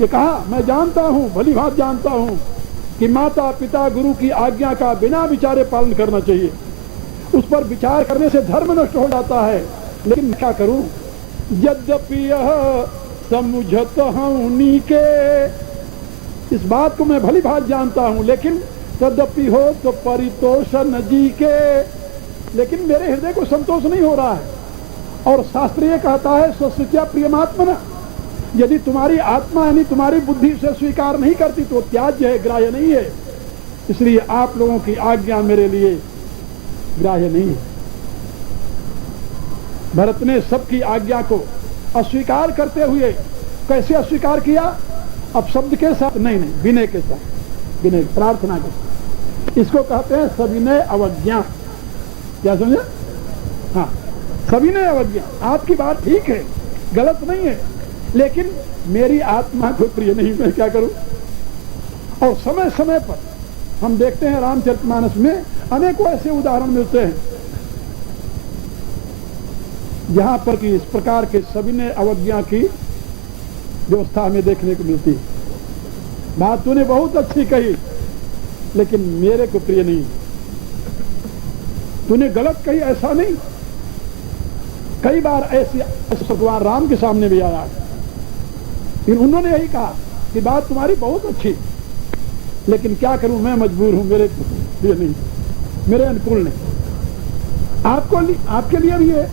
ये कहा, मैं जानता हूँ, भली भांति जानता हूँ कि माता पिता गुरु की आज्ञा का बिना विचारे पालन करना चाहिए। उस पर विचार करने से धर्म नष्ट हो जाता है, लेकिन मैं क्या करूं? यद्यपि यह समुझत हूं नीके, इस बात को मैं भली भांति जानता हूं, लेकिन तदपि हो तो परितोष न जी के, लेकिन मेरे हृदय को संतोष नहीं हो रहा है। और शास्त्र ये कहता है स्वस्वित्या प्रियमात्मना, यदि तुम्हारी आत्मा यानी तुम्हारी बुद्धि से स्वीकार नहीं करती तो त्याज्य है, ग्राह्य नहीं है। इसलिए आप लोगों की आज्ञा मेरे लिए ग्राह्य नहीं है। भरत ने सबकी आज्ञा को अस्वीकार करते हुए कैसे अस्वीकार किया? अब शब्द के साथ नहीं, विनय के साथ, विनय प्रार्थना के साथ। इसको कहते हैं सविनय अवज्ञा। क्या समझे? हाँ, सविनय अवज्ञा। आपकी बात ठीक है, गलत नहीं है, लेकिन मेरी आत्मा को प्रिय नहीं, मैं क्या करूं? और समय समय पर हम देखते हैं रामचरितमानस में अनेकों ऐसे उदाहरण मिलते हैं जहां पर कि इस प्रकार के सविनय अवज्ञा की व्यवस्था हमें देखने को मिलती है। बात तूने बहुत अच्छी कही, लेकिन मेरे को प्रिय नहीं। तूने गलत कही ऐसा नहीं, कई बार ऐसे भगवान राम के सामने भी आया, फिर उन्होंने यही कहा कि बात तुम्हारी बहुत अच्छी, लेकिन क्या करूं, मैं मजबूर हूं, मेरे लिए नहीं, मेरे अनुकूल नहीं। आपके लिए भी ये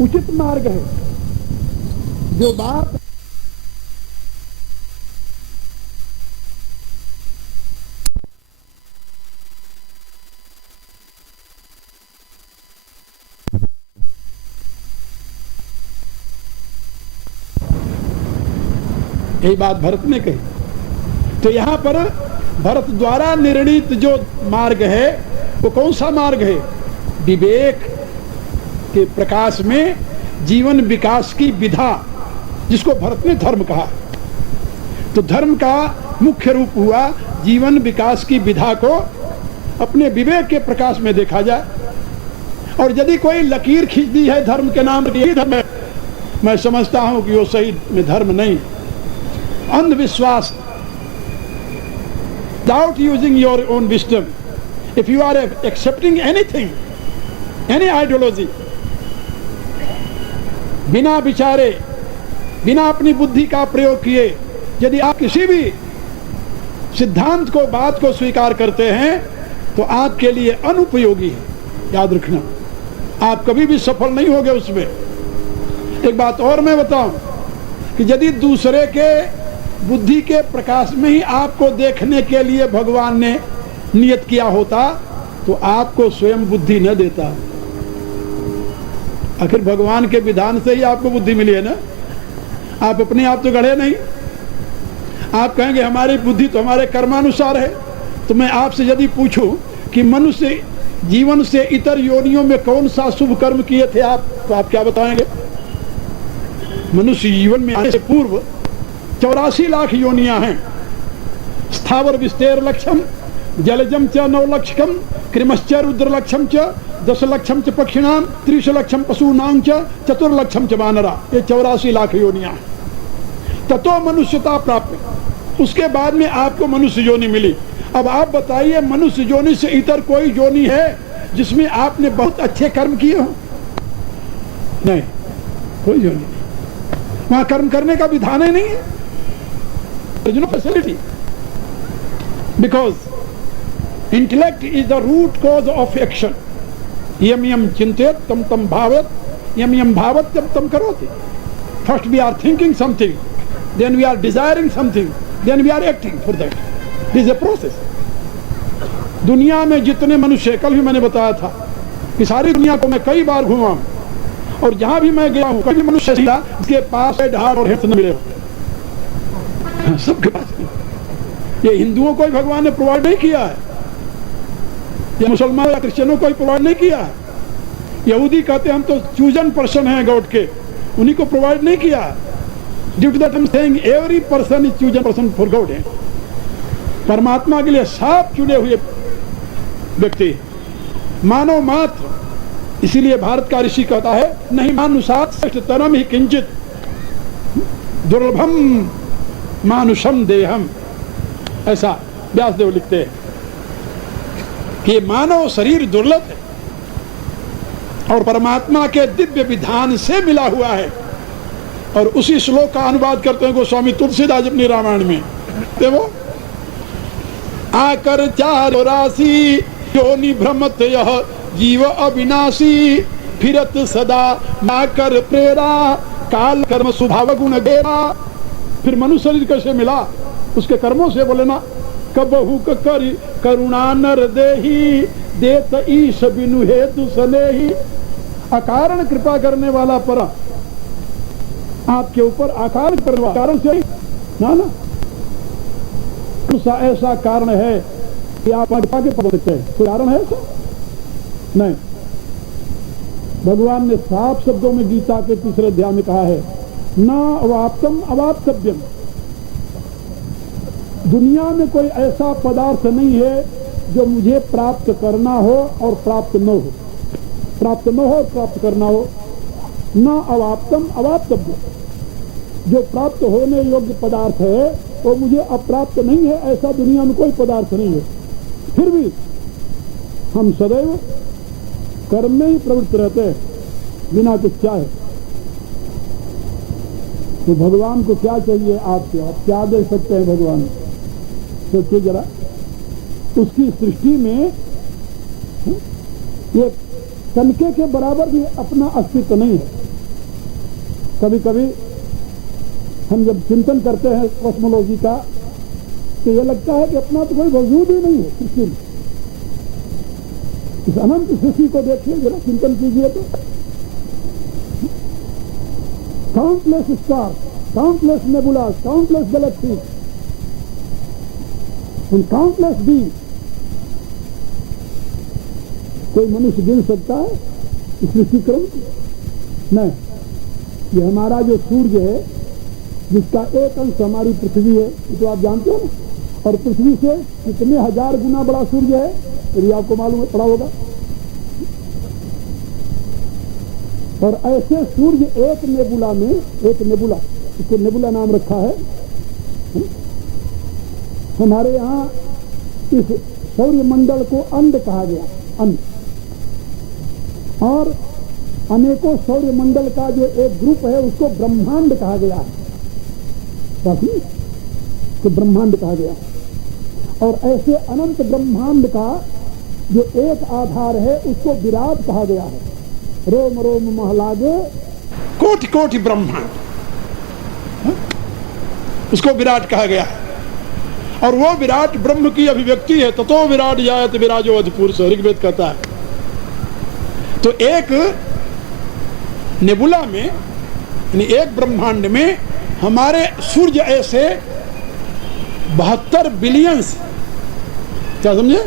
उचित मार्ग है। जो बात यही बात भरत ने कही। तो यहां पर भरत द्वारा निर्णित जो मार्ग है वो कौन सा मार्ग है? विवेक के प्रकाश में जीवन विकास की विधा, जिसको भरत ने धर्म कहा। तो धर्म का मुख्य रूप हुआ जीवन विकास की विधा को अपने विवेक के प्रकाश में देखा जाए। और यदि कोई लकीर खींच दी है धर्म के नाम पर, यही धर्म है, मैं समझता हूं कि वो सही में धर्म नहीं, अंधविश्वास। Without using your own wisdom, if you are accepting anything, any ideology, बिना विचारे, बिना अपनी बुद्धि का प्रयोग किए यदि आप किसी भी सिद्धांत को, बात को स्वीकार करते हैं तो आपके लिए अनुपयोगी है। याद रखना, आप कभी भी सफल नहीं होगे उसमें। एक बात और मैं बताऊं कि यदि दूसरे के बुद्धि के प्रकाश में ही आपको देखने के लिए भगवान ने नियत किया होता तो आपको स्वयं बुद्धि न देता। आखिर भगवान के विधान से ही आपको बुद्धि मिली है ना, आप अपने आप तो गढ़े नहीं। आप कहेंगे हमारी बुद्धि तो हमारे कर्मानुसार है। तो मैं आपसे यदि पूछूं कि मनुष्य जीवन से इतर योनियों में कौन सा शुभ कर्म किए थे आप, तो आप क्या बताएंगे? मनुष्य जीवन में आने से पूर्व 84 लाख योनियां हैं। स्थावर विस्तेर लक्षम, जलजम च 9 लक्षकम, कृमश्च रुद्र लक्षम च 10 लक्षम च पक्षिणाम, 30 लक्षम पशूनां च 4 लक्षम च वानरा। ये 84 लाख योनियां हैं। ततो मनुष्यता प्राप्त, उसके बाद में आपको मनुष्य योनि मिली। अब आप बताइए, मनुष्य योनि से इतर कोई योनि है जिसमें आपने बहुत अच्छे कर्म किए हो? नहीं, कोई योनि नहीं। वहां कर्म करने का विधान ही नहीं है। There is no facility, because intellect is the root cause of action. यम यम चिंतेत तम तम भावेत, यम यम भावत तम तम करोति। First we are thinking something, then we are desiring something, then we are acting for that. This is a process. दुनिया में जितने मनुष्य, कल भी मैंने बताया था कि सारी दुनिया को मैं कई बार घुमा हूं, और जहां भी मैं गया हूं कभी मनुष्य जिसके पास ढाल और हित न मिले, सबके पास नहीं। ये हिंदुओं को ही भगवान ने प्रोवाइड नहीं किया है, ये मुसलमान या क्रिश्चियनों को ही प्रोवाइड नहीं किया है। यहूदी कहते हैं हम तो चूजन पर्सन हैं गॉड के, उन्हीं को प्रोवाइड नहीं किया है। Due to that I am saying every person is chosen person for God. परमात्मा के लिए सब चुने हुए व्यक्ति, मानव मात्र। इसीलिए भारत का ऋषि कहता है नहीं मानुषात् श्रेष्ठतरम ही किंचित दुर्लभम मानुषम देहम, ऐसा व्यासदेव लिखते हैं कि मानव शरीर दुर्लभ है और परमात्मा के दिव्य विधान से मिला हुआ है। और उसी श्लोक का अनुवाद करते हैं गोस्वामी तुलसीदास अपनी रामायण में। देखो, आकर चार राशि योनि भ्रमत यह जीव अविनाशी, फिरत सदा माकर प्रेरा काल कर्म स्वभाव गुण गेरा। फिर मनुष्य शरीर कैसे मिला? उसके कर्मों से। बोले ना, कबहू करी करुणा नर देही, देत ईश बिनु हेतु सनेही। अकारण कृपा करने वाला पर आपके ऊपर अकारण करने कारण से ना ऐसा कारण है कि आप कृपा के पद सकते हैं। कोई कारण है ऐसा? नहीं। भगवान ने साफ शब्दों में गीता के तीसरे अध्याय में कहा है, ना अवाप्तम अवाप्तव्यम। दुनिया में कोई ऐसा पदार्थ नहीं है जो मुझे प्राप्त करना हो और प्राप्त न हो, प्राप्त न हो प्राप्त करना हो। न अवाप्तम अवाप्तव्य, जो प्राप्त होने योग्य पदार्थ है वो मुझे अप्राप्त नहीं है, ऐसा दुनिया में कोई पदार्थ नहीं है। फिर भी हम सदैव कर्म में ही प्रवृत्त रहते हैं बिना कुछ चाहे। तो भगवान को क्या चाहिए आपसे? आप क्या दे सकते हैं भगवान? सोचिए जरा, उसकी सृष्टि में ये कनके के बराबर भी अपना अस्तित्व नहीं है। कभी कभी हम जब चिंतन करते हैं कॉस्मोलॉजी का, तो ये लगता है कि अपना तो कोई वजूद ही नहीं है सृष्टि में। इस अनंत सृष्टि को देखिए जरा, चिंतन कीजिए तो countless stars, countless nebulas, countless galaxies and countless beings. कोई मनुष्य गिन सकता है इस सृष्टि क्रम? नहीं। ये हमारा जो सूर्य है, जिसका एक अंश हमारी पृथ्वी है, ये तो आप जानते हो ना। और पृथ्वी से कितने हजार गुना बड़ा सूर्य है, यदि आपको मालूम पड़ा होगा। और ऐसे सूर्य एक नेबुला में, एक नेबुला, इसको नेबुला नाम रखा है। हमारे यहाँ इस सौर्य मंडल को अंड कहा गया, अंड। और अनेकों सौर्य मंडल का जो एक ग्रुप है उसको ब्रह्मांड कहा गया है, तो ब्रह्मांड कहा गया। और ऐसे अनंत ब्रह्मांड का जो एक आधार है उसको विराट कहा गया है। रोम रोम महलागे कोटि कोटि ब्रह्मांड, उसको विराट कहा गया है। और वो विराट ब्रह्म की अभिव्यक्ति है। ततो विराट जायत विराजो अधिपुरुष, ऋग्वेद कहता है। तो एक नेबुला में, यानी एक ब्रह्मांड में हमारे सूर्य ऐसे 72 बिलियंस, क्या समझे?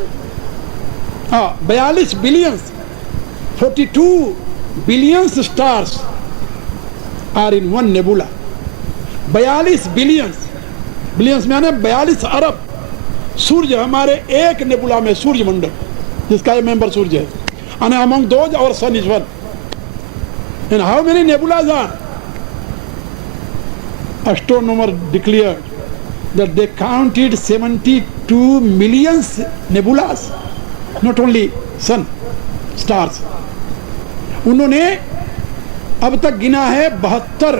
42 billions, 42 billions stars are in one nebula. 42 billions, billions में आने 42 अरब सूर्य हमारे एक नेबुला में, सूर्य मंडल जिसका ये मेंबर सूर्य है। And among those our sun is one. And how many nebulas are? Astronomers declared that they counted 72 million nebulas, not only sun, stars. उन्होंने अब तक गिना है 72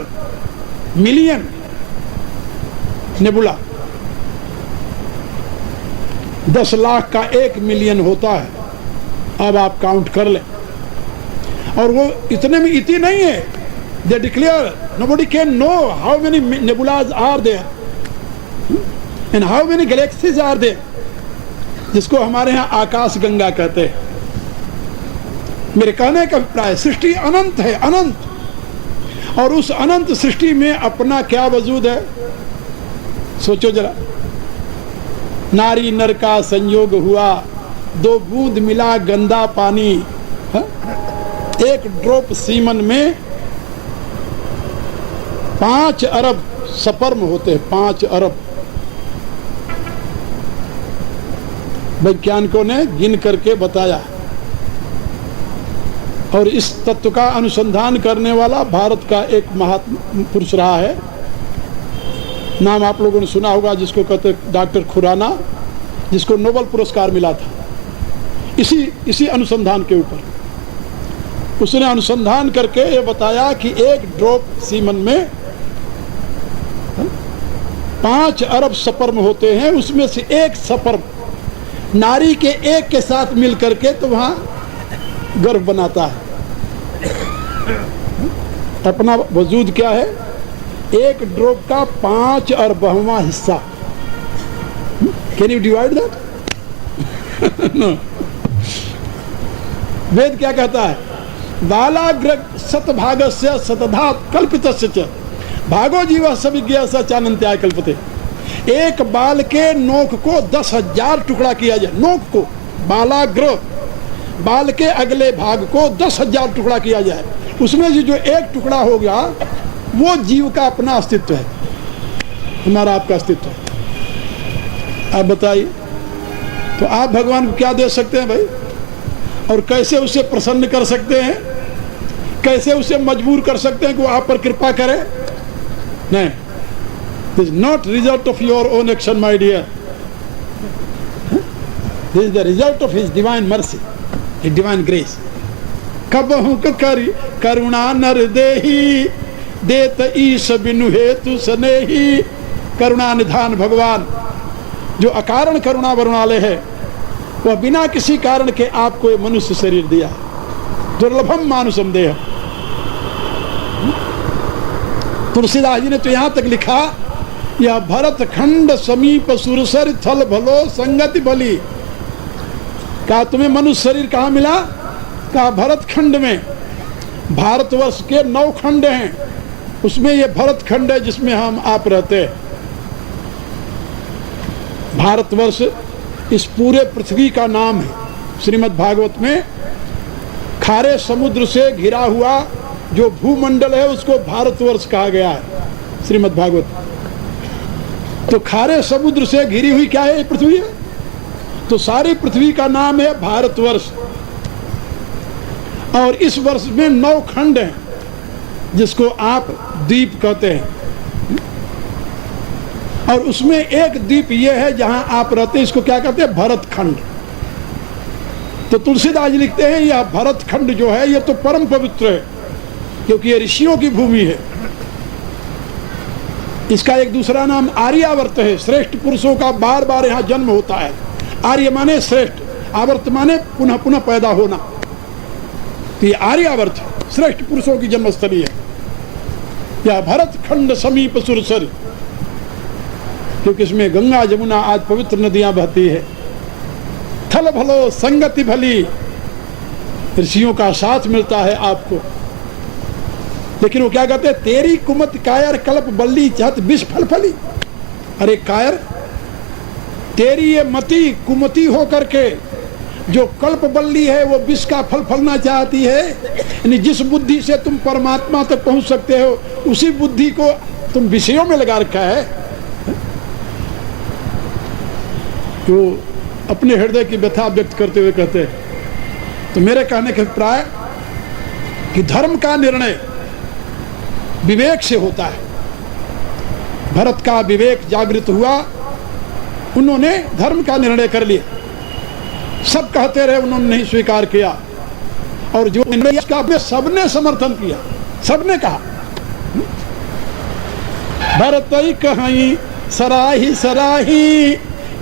मिलियन नेबुला। 10 लाख का 1 मिलियन होता है। अब आप काउंट कर लें। और वो इतने में इतनी नहीं है। They declare nobody can know how many nebulas are there and how many galaxies are there, जिसको हमारे यहाँ आकाश गंगा कहते हैं। मेरे कहने का अभिप्राय, सृष्टि अनंत है, अनंत। और उस अनंत सृष्टि में अपना क्या वजूद है? सोचो जरा। नारी नर का संयोग हुआ, 2 बूंद मिला गंदा पानी, हा? 1 ड्रॉप सीमन में 5 अरब स्पर्म होते हैं, 5 अरब। वैज्ञानिकों ने गिन करके बताया। और इस तत्व का अनुसंधान करने वाला भारत का एक महापुरुष रहा है, नाम आप लोगों ने सुना होगा, जिसको कहते डॉक्टर खुराना, जिसको नोबेल पुरस्कार मिला था इसी अनुसंधान के ऊपर। उसने अनुसंधान करके ये बताया कि एक ड्रॉप सीमन में 5 अरब स्पर्म होते हैं, उसमें से एक स्पर्म नारी के एक के साथ मिल करके तो वहां गर्भ बनाता है। अपना वजूद क्या है? एक ड्रॉप का 5 अरबवां हिस्सा। Can you divide that? No. Veda क्या कहता है? बालाग्र शतभागस्य शतधा कल्पितस्य च भागो जीवा सविज्ञ चानन्त्याय कल्पते। एक बाल के नोक को 10,000 टुकड़ा किया जाए। नोक को, बालाग्र, बाल के अगले भाग को 10,000 टुकड़ा किया जाए, उसमें से जो एक टुकड़ा हो गया वो जीव का अपना अस्तित्व है, हमारा आपका अस्तित्व है। आप बताइए, तो आप भगवान को क्या दे सकते हैं भाई? और कैसे उसे प्रसन्न कर सकते हैं? कैसे उसे मजबूर कर सकते हैं कि वो आप पर कृपा करे? नहीं, this is not result of your own action my dear, this is the result of his divine mercy, his divine grace. कबहु करी करुणा नर देही, देत ईश बिनु हेतु सनेही। करुणा निधान भगवान जो अकारण करुणा वरुणालय है, वह बिना किसी कारण के आपको मनुष्य शरीर दिया। दुर्लभम मानुषम देह। तुलसीदास जी ने तो यहां तक लिखा, यह भरत खंड समीप सुरसर थल भलो संगति भली। कहा तुम्हें मनुष्य शरीर कहां मिला? कहा भरत खंड में। भारतवर्ष के 9 खंड हैं, उसमें ये भरत खंड है जिसमें हम आप रहते हैं। भारतवर्ष इस पूरे पृथ्वी का नाम है। श्रीमद् भागवत में खारे समुद्र से घिरा हुआ जो भूमंडल है उसको भारतवर्ष कहा गया है, श्रीमद् भागवत। तो खारे समुद्र से घिरी हुई क्या है? ये पृथ्वी है। तो सारी पृथ्वी का नाम है भारतवर्ष। और इस वर्ष में 9 खंड हैं, जिसको आप द्वीप कहते हैं। और उसमें एक द्वीप ये है जहां आप रहते हैं, इसको क्या कहते हैं? भरत खंड। तो तुलसीदास जी लिखते हैं, यह भरत खंड जो है ये तो परम पवित्र है, क्योंकि ये ऋषियों की भूमि है। इसका एक दूसरा नाम आर्यावर्त है। श्रेष्ठ पुरुषों का बार बार यहाँ जन्म होता है। आर्य माने श्रेष्ठ, आवर्त माने पुनः पुनः पैदा होना। तो ये आर्यावर्त है, श्रेष्ठ पुरुषों की जन्मस्थली है। यह भरत खंड समीप सुरसर, क्योंकि इसमें गंगा जमुना आज पवित्र नदियां बहती है। थल भलो संगति भली, ऋषियों का साथ मिलता है आपको। लेकिन वो क्या कहते हैं? तेरी कुमत कायर कल्प बल्ली चाहत विष फल फली। अरे कायर, तेरी ये मति कुमति हो करके जो कल्प बल्ली है वो विष का फल फलना चाहती है। यानी जिस बुद्धि से तुम परमात्मा तक पहुंच सकते हो, उसी बुद्धि को तुम विषयों में लगा रखा है। तो अपने हृदय की व्यथा व्यक्त करते हुए कहते हैं, तो मेरे कहने का अभिप्राय कि धर्म का निर्णय विवेक से होता है। भरत का विवेक जागृत हुआ, उन्होंने धर्म का निर्णय कर लिया। सब कहते रहे, उन्होंने नहीं स्वीकार किया। और जो निर्णय का सबने समर्थन किया, सबने कहा भरत कहीं सराही सराही,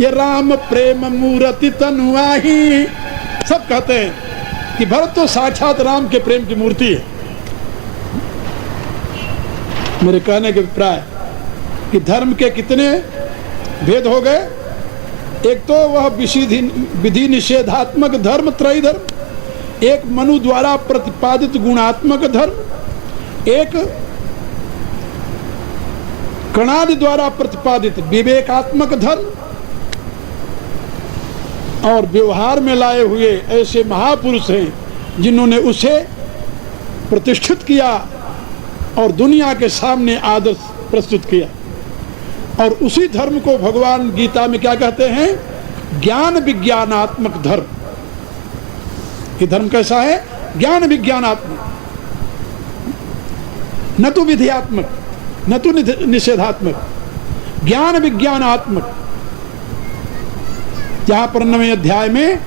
ये राम प्रेम मूर्ति तनुआही। सब कहते हैं कि भरत तो साक्षात राम के प्रेम की मूर्ति है। मेरे कहने के अभिप्राय कि धर्म के कितने भेद हो गए? एक तो वह विधि निषेधात्मक धर्म, त्रयी धर्म। एक मनु द्वारा प्रतिपादित गुणात्मक धर्म, एक कणादि द्वारा प्रतिपादित विवेकात्मक धर्म, और व्यवहार में लाए हुए ऐसे महापुरुष हैं जिन्होंने उसे प्रतिष्ठित किया और दुनिया के सामने आदर्श प्रस्तुत किया। और उसी धर्म को भगवान गीता में क्या कहते हैं? ज्ञान विज्ञानात्मक धर्म। ये धर्म कैसा है? ज्ञान विज्ञानात्मक, न तो विधियात्मक, न तो निषेधात्मक। ज्ञान विज्ञानात्मक। जहां पर 9वें अध्याय में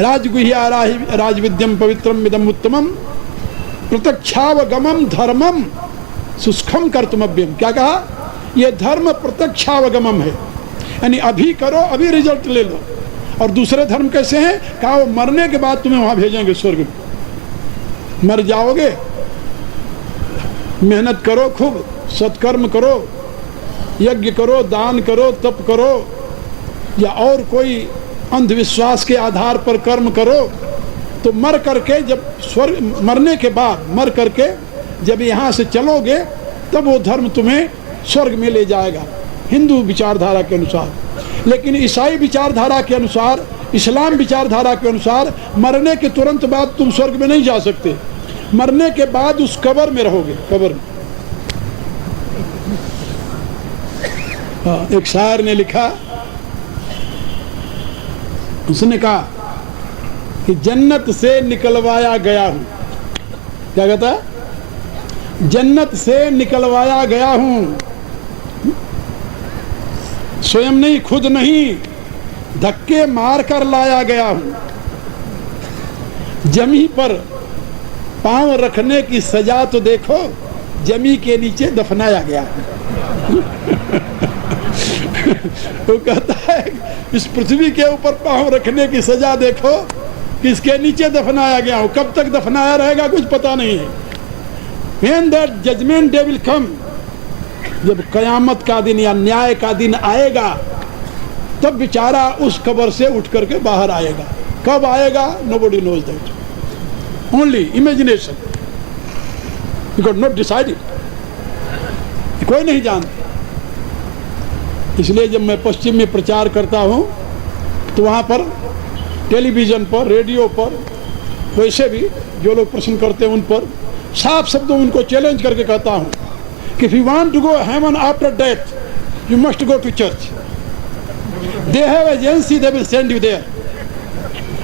राजगुह्या राजविद्यम पवित्रम इदम उत्तमम प्रत्यक्षावगमम धर्मम शुष्कम कर्तुमभ्यम। क्या कहा? यह धर्म प्रत्यक्षावगमम है, यानी अभी करो, अभी रिजल्ट ले लो। और दूसरे धर्म कैसे हैं? कहा वो मरने के बाद तुम्हें वहां भेजेंगे स्वर्ग में। मर जाओगे, मेहनत करो, खूब सत्कर्म करो, यज्ञ करो, दान करो, तप करो, या और कोई अंधविश्वास के आधार पर कर्म करो, तो मर करके जब स्वर्ग, मरने के बाद मर करके जब यहाँ से चलोगे तब वो धर्म तुम्हें स्वर्ग में ले जाएगा, हिंदू विचारधारा के अनुसार। लेकिन ईसाई विचारधारा के अनुसार, इस्लाम विचारधारा के अनुसार मरने के तुरंत बाद तुम स्वर्ग में नहीं जा सकते। मरने के बाद उस कब्र में रहोगे, कब्र में। एक शायर ने लिखा, उसने कहा कि जन्नत से निकलवाया गया हूं। क्या कहता है? जन्नत से निकलवाया गया हूं, स्वयं नहीं, खुद नहीं, धक्के मार कर लाया गया हूं। जमी पर पांव रखने की सजा तो देखो, जमी के नीचे दफनाया गया। वो कहता है इस पृथ्वी के ऊपर पांव रखने की सजा देखो, किसके नीचे दफनाया गया हूं। कब तक दफनाया रहेगा कुछ पता नहीं है। When that judgment day will come, जब कयामत का दिन या न्याय का दिन आएगा, तब बेचारा उस कब्र से उठ करके बाहर आएगा। कब आएगा? Nobody knows that. Only imagination. Because not decided. कोई नहीं जानता। इसलिए जब मैं पश्चिम में प्रचार करता हूँ तो वहाँ पर टेलीविज़न पर, रेडियो पर, वैसे भी जो लोग प्रश्न करते हैं उन पर साफ शब्दों उनको चैलेंज करके कहता हूँ कि if you want to go heaven after death, you must go to church. They have agency, they will send you there.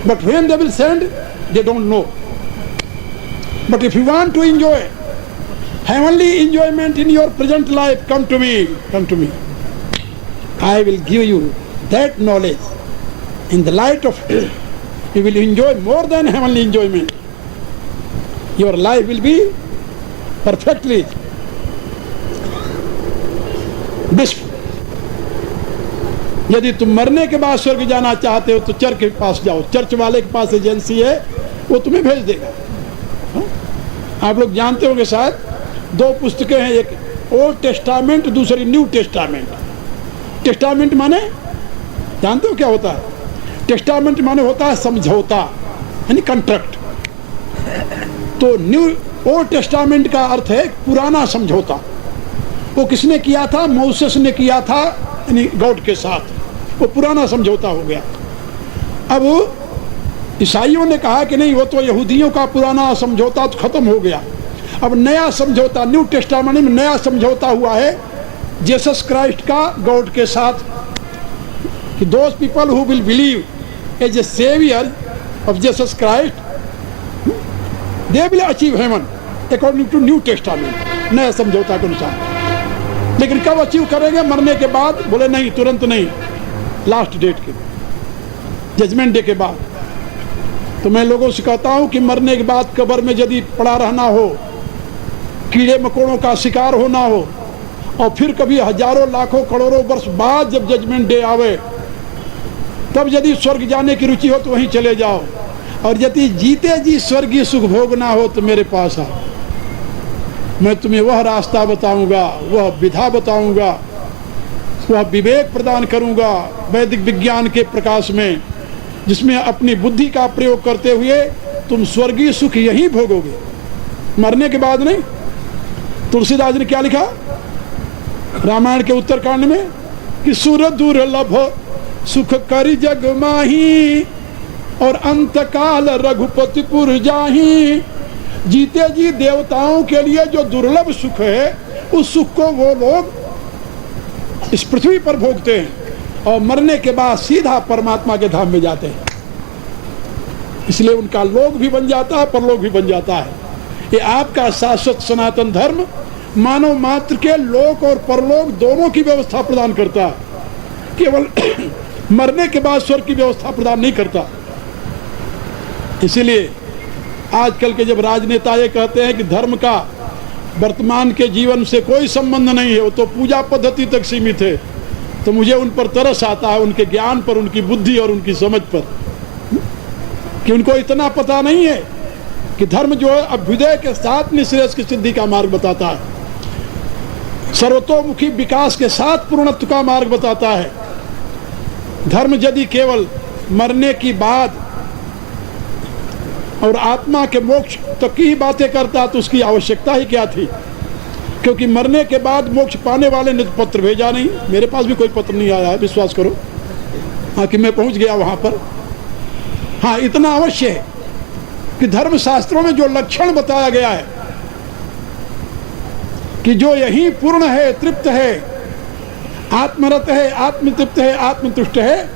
But when they will send, they don't know. But if you want to enjoy heavenly enjoyment in your present life, come to me, come to me. I will give you that knowledge. In the light of it, you will enjoy more than heavenly enjoyment. Your life will be perfectly blissful. यदि तुम मरने के बाद स्वर्ग जाना चाहते हो तो चर्च के पास जाओ। चर्च वाले के पास एजेंसी है, वो तुम्हें भेज देगा। आप लोग जानते होंगे शायद, दो पुस्तकें हैं, एक ओल्ड टेस्टामेंट, दूसरी न्यू टेस्टामेंट। टेस्टामेंट माने जानते हो क्या होता है? टेस्टामेंट माने होता है समझौता, यानी कॉन्ट्रैक्ट। तो न्यू ओल्ड टेस्टामेंट का अर्थ है पुराना समझौता। वो किसने किया था? मोसेस ने किया था, यानी गॉड के साथ। वो पुराना समझौता हो गया। अब ईसाइयों ने कहा कि नहीं, वो तो यहूदियों का पुराना समझौता तो खत्म हो गया। अब नया समझौता, न्यू टेस्टामेंट में नया समझौता हुआ है जीसस क्राइस्ट का गॉड के साथ, कि those people who will believe as a saviour of Jesus Christ, they will achieve heaven according to New Testament, नया समझौता के अनुसार। लेकिन कब अचीव करेंगे? मरने के बाद। बोले नहीं, तुरंत नहीं, लास्ट डेट के, जजमेंट डे के बाद। तो मैं लोगों से कहता हूं कि मरने के बाद कब्र में यदि पड़ा रहना हो, कीड़े मकोड़ों का शिकार होना हो, और फिर कभी हजारों लाखों करोड़ों वर्ष बाद जब जजमेंट डे आवे, तब यदि स्वर्ग जाने की रुचि हो तो वहीं चले जाओ। और यदि जीते जी स्वर्गीय सुख भोगना हो तो मेरे पास आओ। मैं तुम्हें वह रास्ता बताऊंगा, वह विधा बताऊंगा, वह विवेक प्रदान करूंगा वैदिक विज्ञान के प्रकाश में, जिसमें अपनी बुद्धि का प्रयोग करते हुए तुम स्वर्गीय सुख यहीं भोगोगे, मरने के बाद नहीं। तुलसीदास ने क्या लिखा रामायण के उत्तरकांड में कि सुर दुर्लभ सुख करि जग माही, और अंतकाल रघुपतिपुर जाही। जीते जी देवताओं के लिए जो दुर्लभ सुख है, उस सुख को वो लोग इस पृथ्वी पर भोगते हैं, और मरने के बाद सीधा परमात्मा के धाम में जाते हैं। इसलिए उनका लोक भी बन जाता है, परलोक भी बन जाता है। ये आपका शाश्वत सनातन धर्म मानव मात्र के लोक और परलोक दोनों की व्यवस्था प्रदान करता है, केवल मरने के बाद स्वर्ग की व्यवस्था प्रदान नहीं करता। इसीलिए आजकल के जब राजनेता ये कहते हैं कि धर्म का वर्तमान के जीवन से कोई संबंध नहीं है, वो तो पूजा पद्धति तक सीमित है, तो मुझे उन पर तरस आता है, उनके ज्ञान पर, उनकी बुद्धि और उनकी समझ पर, कि उनको इतना पता नहीं है कि धर्म जो है अभ्युदय के साथ निःश्रेयस की सिद्धि का मार्ग बताता है, सर्वतोमुखी विकास के साथ पूर्णत्व का मार्ग बताता है। धर्म यदि केवल मरने की बाद और आत्मा के मोक्ष तक की ही बातें करता तो उसकी आवश्यकता ही क्या थी, क्योंकि मरने के बाद मोक्ष पाने वाले ने पत्र भेजा नहीं, मेरे पास भी कोई पत्र नहीं आया है, विश्वास करो, हाँ, कि मैं पहुंच गया वहां पर। हाँ, इतना अवश्य है कि धर्म शास्त्रों में जो लक्षण बताया गया है कि जो यही पूर्ण है, तृप्त है, आत्मरत है, आत्मतृप्त है, आत्मतुष्ट है,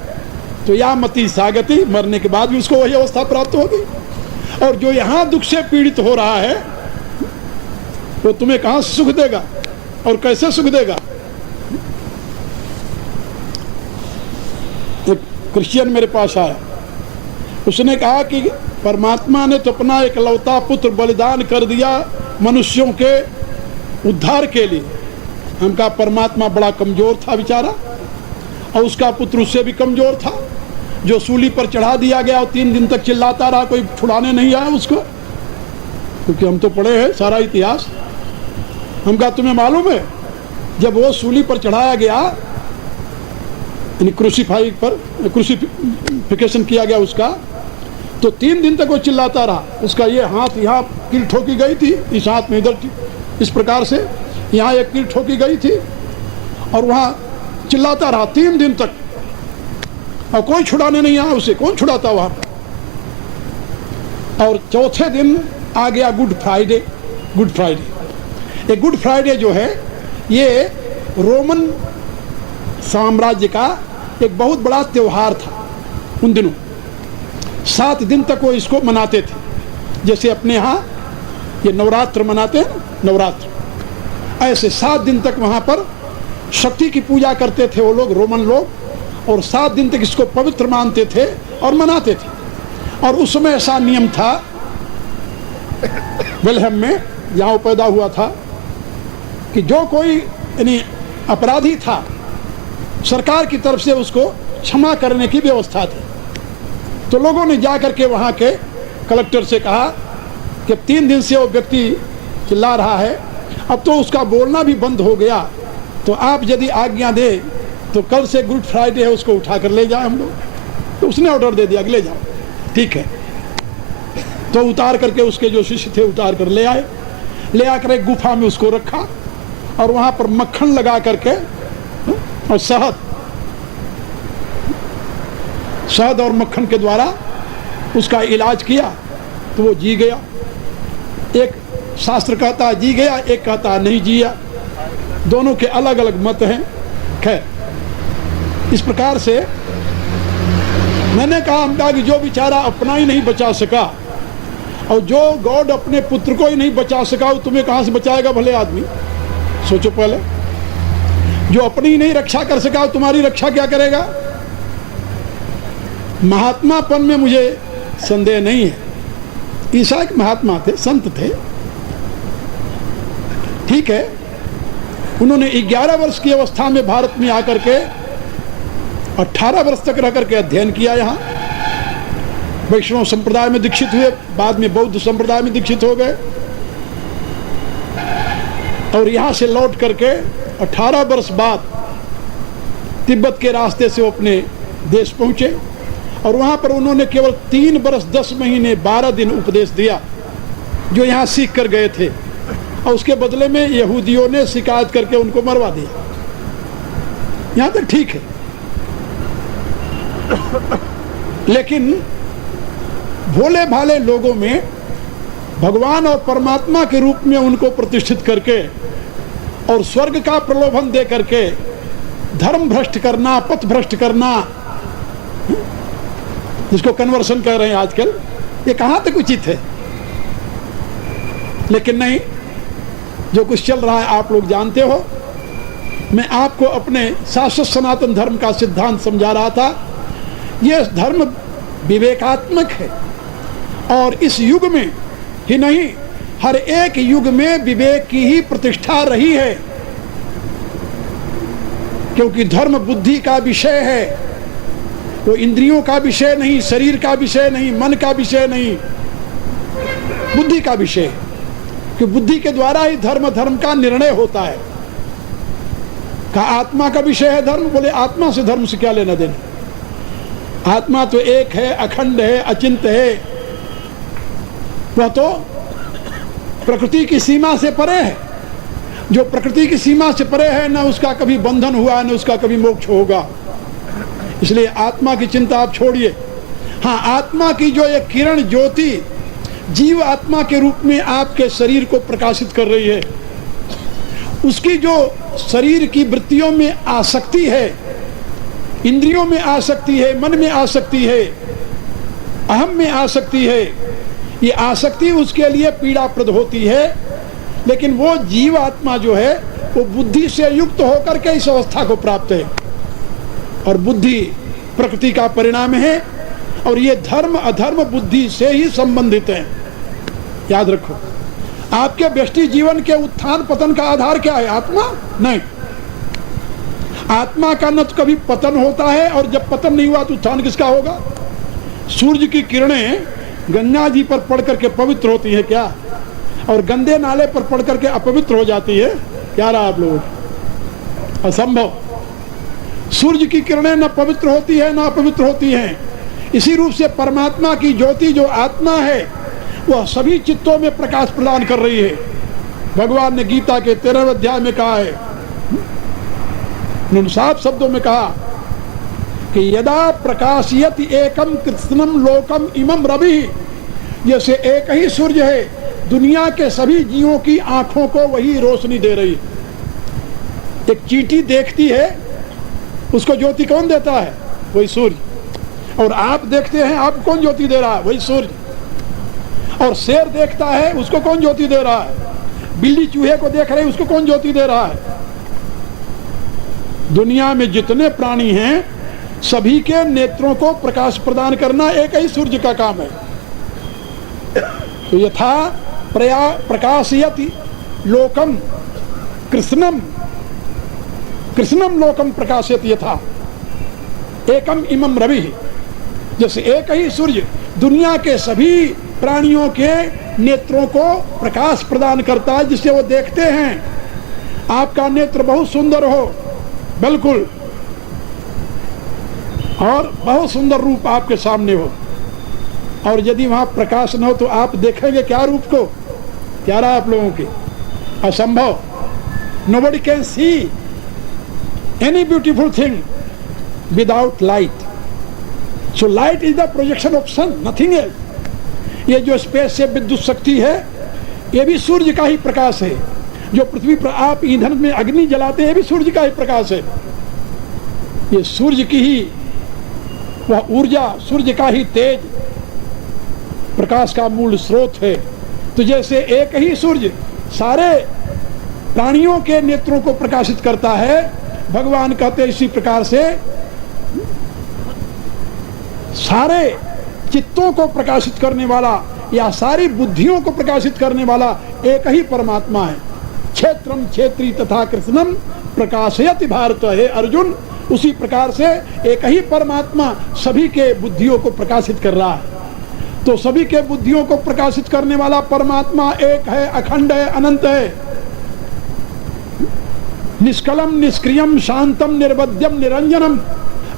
तो या मति सागति, मरने के बाद भी उसको वही अवस्था प्राप्त होगी। और जो यहां दुख से पीड़ित हो रहा है वो तुम्हें कहां से सुख देगा और कैसे सुख देगा। एक क्रिश्चियन मेरे पास आया, उसने कहा कि परमात्मा ने तो अपना एकलौता पुत्र बलिदान कर दिया मनुष्यों के उद्धार के लिए। हम कहा परमात्मा बड़ा कमजोर था बेचारा, और उसका पुत्र उससे भी कमजोर था, जो सूली पर चढ़ा दिया गया और 3 दिन तक चिल्लाता रहा, कोई छुड़ाने नहीं आया उसको, क्योंकि हम तो पढ़े हैं सारा इतिहास। हम कहा तुम्हें मालूम है जब वो सूली पर चढ़ाया गया, यानी क्रूसिफिकेशन किया गया उसका, तो 3 दिन तक वो चिल्लाता रहा। उसका ये हाथ यहाँ कील ठोकी गई थी, इस हाथ में इधर इस प्रकार से यहाँ एक कील ठोकी गई थी, और वहाँ चिल्लाता रहा 3 दिन तक, और कोई छुड़ाने नहीं आया उसे, कौन छुड़ाता वहाँ पर। और चौथे दिन आ गया गुड फ्राइडे। गुड फ्राइडे जो है ये रोमन साम्राज्य का एक बहुत बड़ा त्योहार था। उन दिनों 7 दिन तक वो इसको मनाते थे, जैसे अपने यहाँ ये नवरात्र मनाते हैं, नवरात्र ऐसे 7 दिन तक वहाँ पर शक्ति की पूजा करते थे वो लोग, रोमन लोग, और 7 दिन तक इसको पवित्र मानते थे और मनाते थे। और उस समय ऐसा नियम था बेलहम में, जहाँ वो पैदा हुआ था, कि जो कोई यानी अपराधी था, सरकार की तरफ से उसको क्षमा करने की व्यवस्था थी। तो लोगों ने जाकर के वहाँ के कलेक्टर से कहा कि 3 दिन से वो व्यक्ति चिल्ला रहा है, अब तो उसका बोलना भी बंद हो गया, तो आप यदि आज्ञा दे तो कल से गुड फ्राइडे है, उसको उठा कर ले जाए हम लोग। तो उसने ऑर्डर दे दिया कि ले जाओ, ठीक है। तो उतार करके उसके जो शिष्य थे उतार कर ले आए, ले आकर एक गुफा में उसको रखा, और वहाँ पर मक्खन लगा करके और शहद और मक्खन के द्वारा उसका इलाज किया, तो वो जी गया। एक शास्त्र कहता है जी गया, एक कहता है नहीं जिया, दोनों के अलग अलग मत हैं। खैर, इस प्रकार से मैंने कहा कि जो बेचारा अपना ही नहीं बचा सका, और जो गॉड अपने पुत्र को ही नहीं बचा सका, वो तुम्हें कहां से बचाएगा भले आदमी। सोचो पहले, जो अपनी ही नहीं रक्षा कर सका, वो तुम्हारी रक्षा क्या करेगा। महात्मापन में मुझे संदेह नहीं है, ईसा एक महात्मा थे, संत थे, ठीक है। उन्होंने 11 वर्ष की अवस्था में भारत में आकर के 18 वर्ष तक रह करके अध्ययन किया। यहाँ वैष्णव संप्रदाय में दीक्षित हुए, बाद में बौद्ध संप्रदाय में दीक्षित हो गए, और यहाँ से लौट करके 18 वर्ष बाद तिब्बत के रास्ते से वो अपने देश पहुंचे, और वहाँ पर उन्होंने केवल 3 वर्ष 10 महीने 12 दिन उपदेश दिया, जो यहाँ सीख कर गए थे, और उसके बदले में यहूदियों ने शिकायत करके उनको मरवा दिया। यहाँ तक ठीक है, लेकिन भोले भाले लोगों में भगवान और परमात्मा के रूप में उनको प्रतिष्ठित करके और स्वर्ग का प्रलोभन दे करके धर्म भ्रष्ट करना, पथ भ्रष्ट करना, जिसको कन्वर्सन कह रहे हैं आजकल, ये कहां तक उचित है। लेकिन नहीं, जो कुछ चल रहा है आप लोग जानते हो। मैं आपको अपने शाश्वत सनातन धर्म का सिद्धांत समझा रहा था। यह धर्म विवेकात्मक है और इस युग में ही नहीं, हर एक युग में विवेक की ही प्रतिष्ठा रही है, क्योंकि धर्म बुद्धि का विषय है, वो इंद्रियों का विषय नहीं, शरीर का विषय नहीं, मन का विषय नहीं, बुद्धि का विषय है। कि बुद्धि के द्वारा ही धर्म का निर्णय होता है। कहा आत्मा का विषय है धर्म, बोले आत्मा से धर्म से क्या लेना देना। आत्मा तो एक है, अखंड है, अचिंत्य है, वह तो प्रकृति की सीमा से परे है। जो प्रकृति की सीमा से परे है, न उसका कभी बंधन हुआ, न उसका कभी मोक्ष होगा। इसलिए आत्मा की चिंता आप छोड़िए। हाँ, आत्मा की जो एक किरण ज्योति जीव आत्मा के रूप में आपके शरीर को प्रकाशित कर रही है, उसकी जो शरीर की वृत्तियों में आसक्ति है, इंद्रियों में आसक्ति है, मन में आसक्ति है, अहम में आसक्ति है, ये आसक्ति उसके लिए पीड़ाप्रद होती है। लेकिन वो जीव आत्मा जो है वो बुद्धि से युक्त होकर के इस अवस्था को प्राप्त है, और बुद्धि प्रकृति का परिणाम है, और ये धर्म अधर्म बुद्धि से ही संबंधित है। याद रखो, आपके व्यष्टि जीवन के उत्थान पतन का आधार क्या है? आत्मा नहीं। आत्मा का न तो कभी पतन होता है, और जब पतन नहीं हुआ तो उत्थान किसका होगा? सूर्य की किरणें गंगा जी पर पड़ करके पवित्र होती है क्या, और गंदे नाले पर पड़ करके अपवित्र हो जाती है क्या? रहा आप लोग, असंभव। सूर्य की किरणें न पवित्र होती है न अपवित्र होती हैं। इसी रूप से परमात्मा की ज्योति जो आत्मा है वह सभी चित्तों में प्रकाश प्रदान कर रही है। भगवान ने गीता के 13वें अध्याय में कहा है, उन्होंने साफ शब्दों में कहा कि यदा प्रकाशयति एकम कृत्स्नम लोकम इमम रवि, जैसे एक ही सूर्य है, दुनिया के सभी जीवों की आंखों को वही रोशनी दे रही है। एक चींटी देखती है, उसको ज्योति कौन देता है? वही सूर्य। और आप देखते हैं, आप कौन ज्योति दे रहा है? वही सूर्य। और शेर देखता है, उसको कौन ज्योति दे रहा है? बिल्ली चूहे को देख रहे हैं, उसको कौन ज्योति दे रहा है? दुनिया में जितने प्राणी हैं सभी के नेत्रों को प्रकाश प्रदान करना एक ही सूर्य का काम है। तो यथा प्रकाशयति लोकम कृष्णम लोकम प्रकाशयति यथा एकम इमम रवि, जैसे एक ही सूर्य दुनिया के सभी प्राणियों के नेत्रों को प्रकाश प्रदान करता है, जिससे वो देखते हैं। आपका नेत्र बहुत सुंदर हो, बिल्कुल, और बहुत सुंदर रूप आपके सामने हो, और यदि वहां प्रकाश न हो तो आप देखेंगे क्या रूप को? क्या रहा आप लोगों के? असंभव। Nobody can see any beautiful thing without light. So light is the projection of sun, nothing else. ये जो स्पेस से विद्युत शक्ति है, ये भी सूर्य का ही प्रकाश है। जो पृथ्वी पर आप ईंधन में अग्नि जलाते हैं, ये भी सूर्य का ही प्रकाश है। ये सूर्य की ही वह ऊर्जा, सूर्य का ही तेज प्रकाश का मूल स्रोत है। तो जैसे एक ही सूर्य सारे प्राणियों के नेत्रों को प्रकाशित करता है, भगवान कहते हैं इसी प्रकार से सारे चित्तों को प्रकाशित करने वाला या सारी बुद्धियों को प्रकाशित करने वाला एक ही परमात्मा है। क्षेत्रम क्षेत्री तथा कृष्णम प्रकाशयति भारत। हे अर्जुन, उसी प्रकार से एक ही परमात्मा सभी के बुद्धियों को प्रकाशित कर रहा है। तो सभी के बुद्धियों को प्रकाशित करने वाला परमात्मा एक है, अखंड है, अनंत है, निष्कलम निष्क्रियम शांतम निर्वध्यम निरंजनम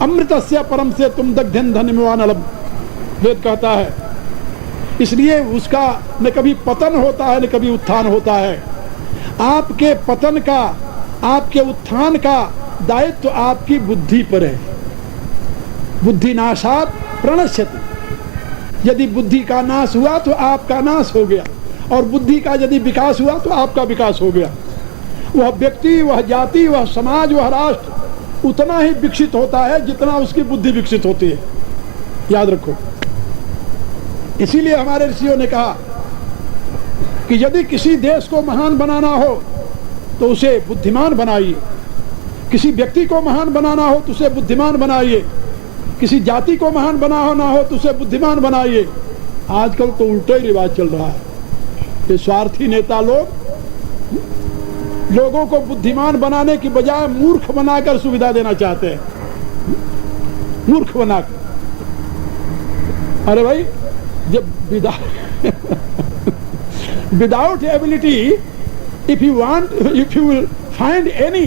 अमृतस्य परम से तुम दग्धन धन्यवानलम, वेद कहता है। इसलिए उसका न कभी पतन होता है न कभी उत्थान होता है। आपके पतन का, आपके उत्थान का दायित्व तो आपकी बुद्धि पर है। बुद्धि नाशात प्रणश्यति, यदि बुद्धि का नाश हुआ तो आपका नाश हो गया, और बुद्धि का यदि विकास हुआ तो आपका विकास हो गया। वह व्यक्ति, वह जाति, वह समाज, वह राष्ट्र उतना ही विकसित होता है जितना उसकी बुद्धि विकसित होती है। याद रखो। इसीलिए हमारे ऋषियों ने कहा कि यदि किसी देश को महान बनाना हो तो उसे बुद्धिमान बनाइए, किसी व्यक्ति को महान बनाना हो तो उसे बुद्धिमान बनाइए, किसी जाति को महान बनाना हो तो उसे बुद्धिमान बनाइए। आजकल तो उल्टा ही रिवाज चल रहा है। ये स्वार्थी नेता लोग लोगों को बुद्धिमान बनाने की बजाय मूर्ख बनाकर सुविधा देना चाहते हैं, मूर्ख बनाकर। अरे भाई, जब without ability, if you will find any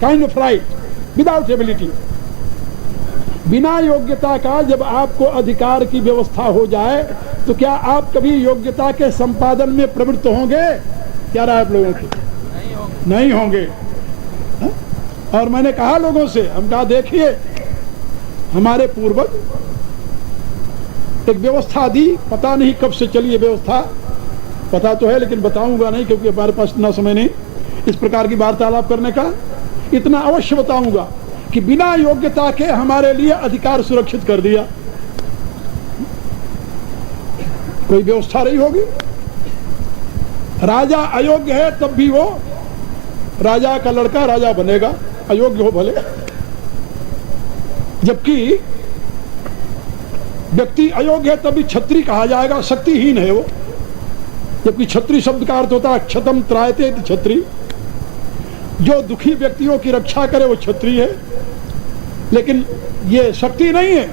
kind of right without ability, बिना योग्यता का जब आपको अधिकार की व्यवस्था हो जाए तो क्या आप कभी योग्यता के संपादन में प्रवृत्त होंगे? क्या राय आप लोगों की? नहीं होंगे। हा? और मैंने कहा लोगों से, हम कहा देखिए, हमारे पूर्वज एक व्यवस्था दी, पता नहीं कब से चली ये व्यवस्था, पता तो है लेकिन बताऊंगा नहीं क्योंकि हमारे पास इतना समय नहीं इस प्रकार की वार्तालाप करने का। इतना अवश्य बताऊंगा कि बिना योग्यता के हमारे लिए अधिकार सुरक्षित कर दिया। कोई व्यवस्था नहीं होगी। राजा अयोग्य है तब भी वो राजा का लड़का राजा बनेगा, अयोग्य हो भले। जबकि व्यक्ति अयोग्य है तभी छत्री कहा जाएगा, शक्तिहीन है वो। जबकि छत्री शब्द का अर्थ होता है क्षतम त्रायते छत्री, जो दुखी व्यक्तियों की रक्षा करे वो छत्री है। लेकिन ये शक्ति नहीं है।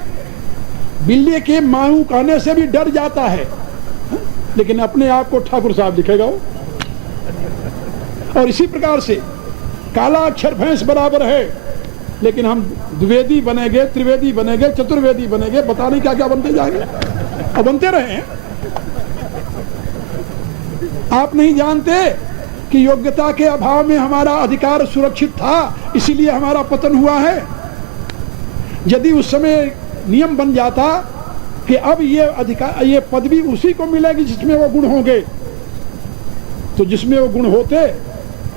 बिल्ली के मांगू कहने से भी डर जाता है, लेकिन अपने आप को ठाकुर साहब दिखेगा वो। और इसी प्रकार से काला अक्षर भैंस बराबर है, लेकिन हम द्विवेदी बनेंगे, त्रिवेदी बनेंगे, चतुर्वेदी बनेंगे, पता नहीं क्या क्या बनते जाएंगे। अब बनते रहे हैं। आप नहीं जानते कि योग्यता के अभाव में हमारा अधिकार सुरक्षित था, इसीलिए हमारा पतन हुआ है। यदि उस समय नियम बन जाता कि अब ये अधिकार, ये पदवी उसी को मिलेगी जिसमें वो गुण होंगे, तो जिसमें वो गुण होते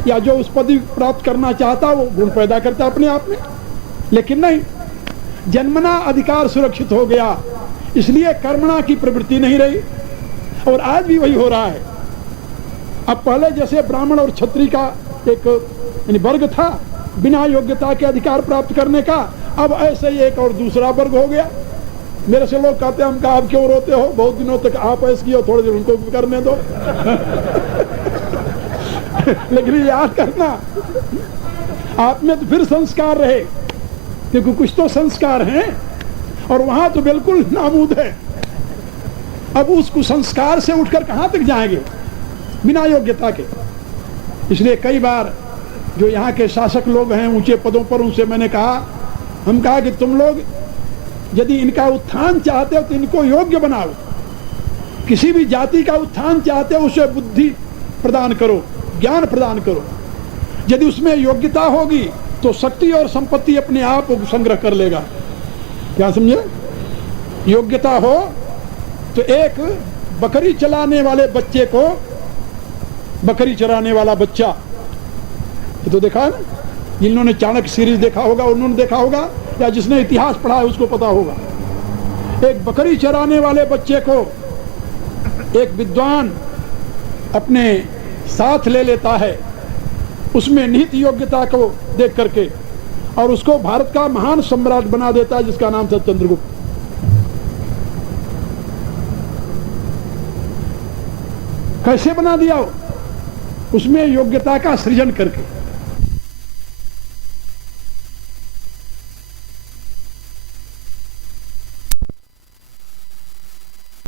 या जो उस पदवी प्राप्त करना चाहता वो गुण पैदा करता अपने आप में। लेकिन नहीं, जन्मना अधिकार सुरक्षित हो गया, इसलिए कर्मणा की प्रवृत्ति नहीं रही। और आज भी वही हो रहा है। अब पहले जैसे ब्राह्मण और क्षत्रिय का एक वर्ग था बिना योग्यता के अधिकार प्राप्त करने का, अब ऐसे ही एक और दूसरा वर्ग हो गया। मेरे से लोग कहते हैं, हम कहा आप क्यों रोते हो, बहुत दिनों तक आप ऐसे किए, थोड़े दिन उनको भी करने दो। लेकिन याद करना, आप में तो फिर संस्कार रहे, क्योंकि कुछ तो संस्कार हैं और वहां तो बिल्कुल नामूद है। अब उस कुसंस्कार से उठकर कहां तक जाएंगे बिना योग्यता के। इसलिए कई बार जो यहाँ के शासक लोग हैं ऊंचे पदों पर, उनसे मैंने कहा, हम कहा कि तुम लोग यदि इनका उत्थान चाहते हो तो इनको योग्य बनाओ। किसी भी जाति का उत्थान चाहते हो उसे बुद्धि प्रदान करो, ज्ञान प्रदान करो। यदि उसमें योग्यता होगी तो शक्ति और संपत्ति अपने आप संग्रह कर लेगा। क्या समझे? योग्यता हो तो एक बकरी चलाने वाले बच्चे को, बकरी चराने वाला बच्चा, ये तो देखा है ना, जिन्होंने चाणक्य सीरीज देखा होगा उन्होंने देखा होगा, या जिसने इतिहास पढ़ा है उसको पता होगा। एक बकरी चराने वाले बच्चे को एक विद्वान अपने साथ ले लेता है, उसमें निहित योग्यता को देख करके, और उसको भारत का महान सम्राट बना देता है, जिसका नाम था चंद्रगुप्त। कैसे बना दिया? उसमें योग्यता का सृजन करके।